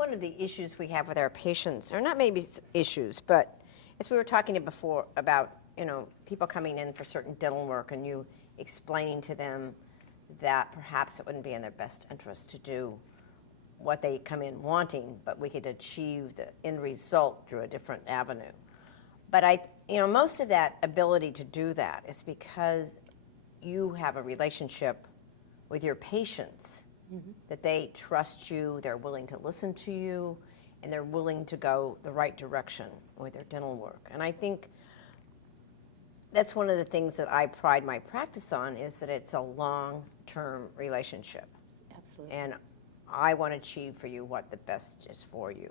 one of the issues we have with our patients, or not maybe issues, but as we were talking before about, people coming in for certain dental work and you explaining to them that perhaps it wouldn't be in their best interest to do what they come in wanting, but we could achieve the end result through a different avenue. But most of that ability to do that is because you have a relationship with your patients, that they trust you, they're willing to listen to you, and they're willing to go the right direction with their dental work. And I think that's one of the things that I pride my practice on, is that it's a long-term relationship. Absolutely. And I want to achieve for you what the best is for you.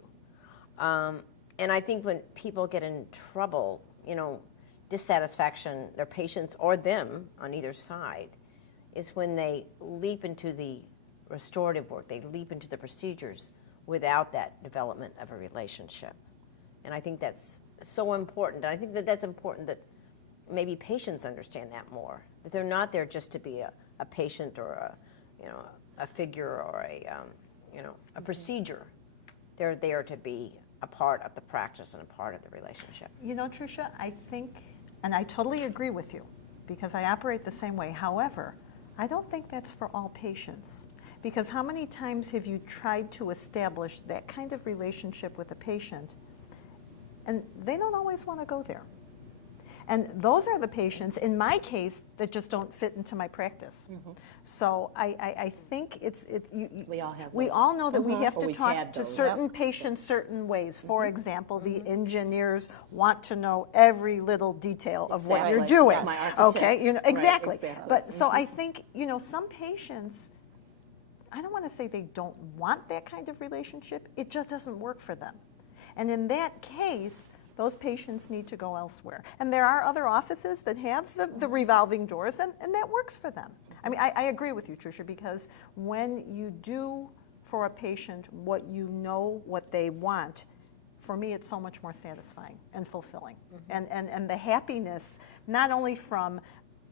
And I think when people get in trouble, dissatisfaction, their patients or them on either side, is when they leap into the restorative work, they leap into the procedures without that development of a relationship. And I think that's so important. And I think that that's important that maybe patients understand that more, that they're not there just to be a patient or a figure or a procedure. They're there to be a part of the practice and a part of the relationship. Trucia, I think, and I totally agree with you, because I operate the same way. However, I don't think that's for all patients. Because how many times have you tried to establish that kind of relationship with a patient, and they don't always want to go there? And those are the patients, in my case, that just don't fit into my practice. So I think we all have we those. all know that we have Or to we've talk had to those. certain patients certain ways. For example, the engineers want to know every little detail of what you're Exactly. doing. My architects. Okay, Right, exactly. exactly. But so I think some patients, I don't want to say they don't want that kind of relationship. It just doesn't work for them. And in that case, those patients need to go elsewhere. And there are other offices that have the revolving doors, and that works for them. I mean, I agree with you, Trucia, because when you do for a patient what what they want, for me, it's so much more satisfying and fulfilling. And the happiness, not only from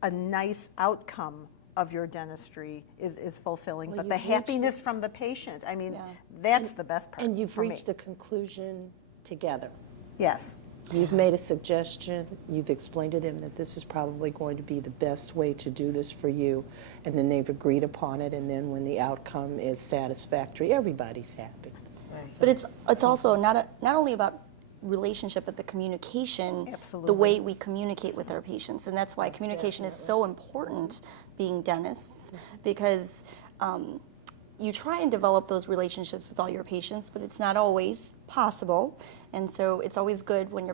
a nice outcome of your dentistry is fulfilling, but the happiness from the patient, I mean, that's the best part. And you've for reached me. the conclusion together. Yes. You've made a suggestion, you've explained to them that this is probably going to be the best way to do this for you, and then they've agreed upon it, and then when the outcome is satisfactory, everybody's happy. But it's also not only about relationship, but the communication, Absolutely. the way we communicate with our patients. And that's why communication is so important, being dentists, because you try and develop those relationships with all your patients, but it's not always possible. And so it's always good when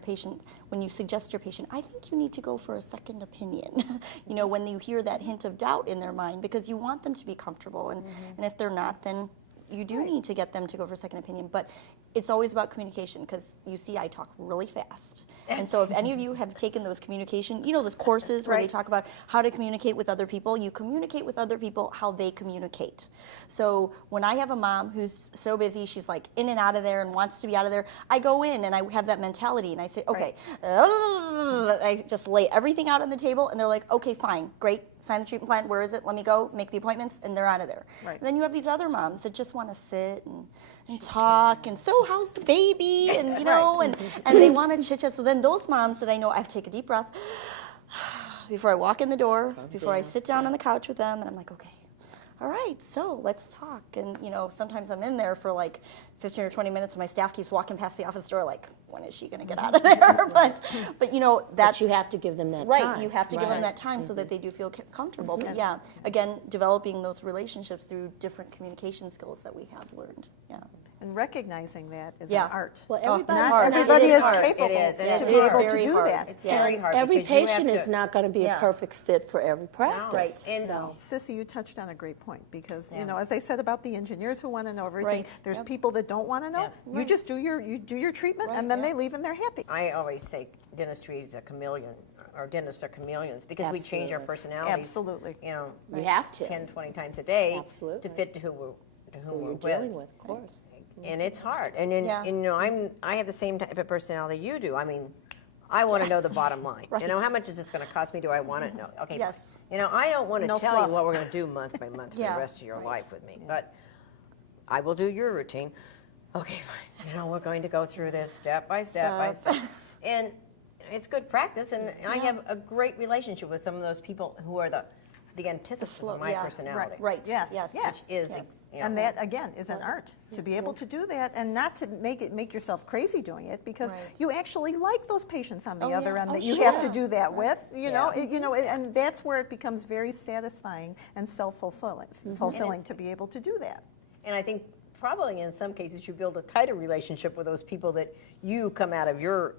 you suggest to your patient, I think you need to go for a second opinion, when you hear that hint of doubt in their mind, because you want them to be comfortable. And if they're not, then you do need to get them to go for a second opinion. But it's always about communication, because you see I talk really fast. And so if any of you have taken those communication, those courses where they talk about how to communicate with other people, you communicate with other people how they communicate. So when I have a mom who's so busy, she's like in and out of there and wants to be out of there, I go in and I have that mentality and I say, okay, I just lay everything out on the table, and they're like, okay, fine, great, sign the treatment plan, where is it, let me go, make the appointments, and they're out of there. Right. And then you have these other moms that just want to sit and talk, and so how's the baby, and and they want to chit chat. So then those moms that I know, I have to take a deep breath before I walk in the door, before I sit down on the couch with them, and I'm like, okay, all right, so let's talk. And sometimes I'm in there for like 15 or 20 minutes, and my staff keeps walking past the office door like, when is she going to get out of there? but that's, you have to give them that right, time. you have to give them that time so that they do feel comfortable. But yeah, again, developing those relationships through different communication skills that we have learned. Yeah. And recognizing that is Yeah. an art. Well, everybody's Not not- everybody It is is hard. capable It is. And to it's be able to very do hard. that. It's very hard. Every because you have patient to- is not going to be a Yeah. perfect fit for every practice. Right. And So. Cissy, you touched on a great point, because as I said about the engineers who want to know everything, Right. there's Yep. people that don't want to know. Yeah. You just do your treatment, and then they leave and they're happy. I always say dentistry is a chameleon, or dentists are chameleons, because we change our Absolutely. personalities. Absolutely. You have to. 10, 20 times a day Absolutely. to fit to who we're Who you're dealing with, of course. And it's hard. And I have the same type of personality you do. I mean, I want to know the bottom line. Right. How much is this going to cost me? Do I want to know? Okay. Yes. I don't want to No tell fluff. you what we're going to do month by month for Yeah. the rest of your life with me, but I will do your routine. okay, fine, we're going to go through this step by step. And it's good practice, and I have a great relationship with some of those people who are the antithesis of my personality. Right. Yes. Yes. Which is, And that, again, is an art, to be able to do that and not to make yourself crazy doing it, because you actually like those patients on the other end that you have to do that with, you know, and that's where it becomes very satisfying and fulfilling to be able to do that. And I think probably in some cases you build a tighter relationship with those people that you come out of your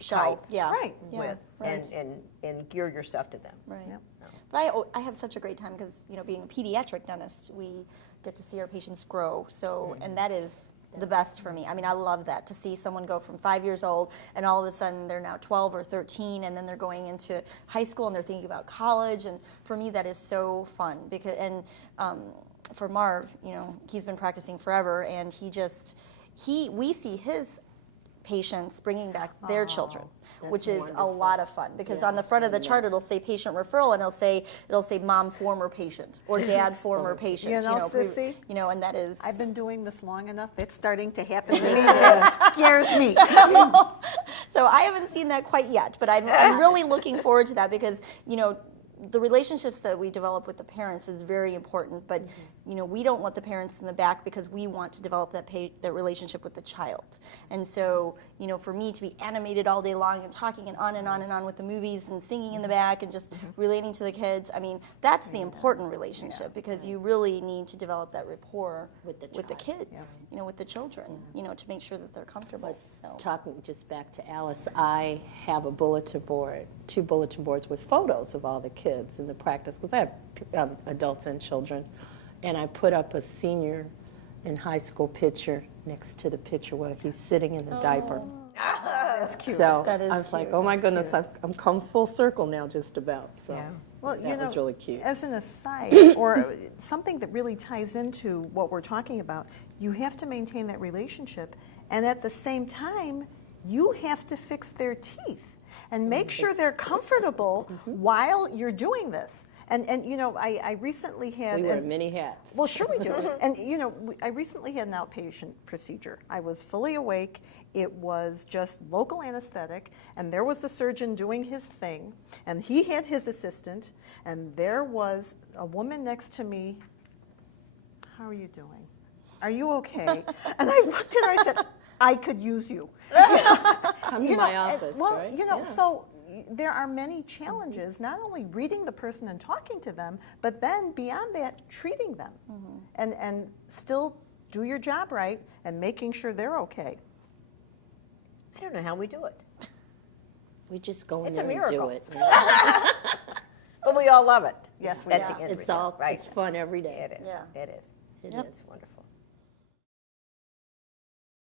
type Right. with, and gear yourself to them. Right. But I have such a great time because, being a pediatric dentist, we get to see our patients grow. So, and that is the best for me. I mean, I love that, to see someone go from 5 years old and all of a sudden they're now 12 or 13, and then they're going into high school and they're thinking about college. And for me, that is so fun because, for Marv, he's been practicing forever, and we see his patients bringing back their children, which is a lot of fun, because on the front of the chart it'll say patient referral, and it'll say mom former patient or dad former patient. Cissy, and that is. I've been doing this long enough. It's starting to happen to me. That scares me. So I haven't seen that quite yet, but I'm really looking forward to that, because the relationships that we develop with the parents is very important, but we don't let the parents in the back, because we want to develop that relationship with the child. And so, for me to be animated all day long and talking and on and on and on with the movies and singing in the back and just relating to the kids, I mean, that's the important relationship, because you really need to develop that rapport with the kids, with the children, to make sure that they're comfortable. Talking just back to Alice, I have a bulletin board, 2 bulletin boards with photos of all the kids in the practice, because I have adults and children, and I put up a senior in high school picture next to the picture where he's sitting in the diaper. That's cute. So That is I was like, cute. oh my goodness, I'm come full circle now just about. So Well, that was really cute. As an aside, or something that really ties into what we're talking about, you have to maintain that relationship, and at the same time, you have to fix their teeth and make sure they're comfortable while you're doing this. And I recently had... We wear many hats. Well, sure we do. And, I recently had an outpatient procedure. I was fully awake. It was just local anesthetic, and there was the surgeon doing his thing, and he had his assistant, and there was a woman next to me. How are you doing? Are you okay? And I looked at her, I said, I could use you. Come to my office, right? So there are many challenges, not only reading the person and talking to them, but then beyond that, treating them, and still do your job right and making sure they're okay. I don't know how we do it. We just go in It's a there and miracle. do it. But we all love it. Yes, we That's do. the end It's result, right? it's fun every day. It is. Yeah. It is. It It's wonderful.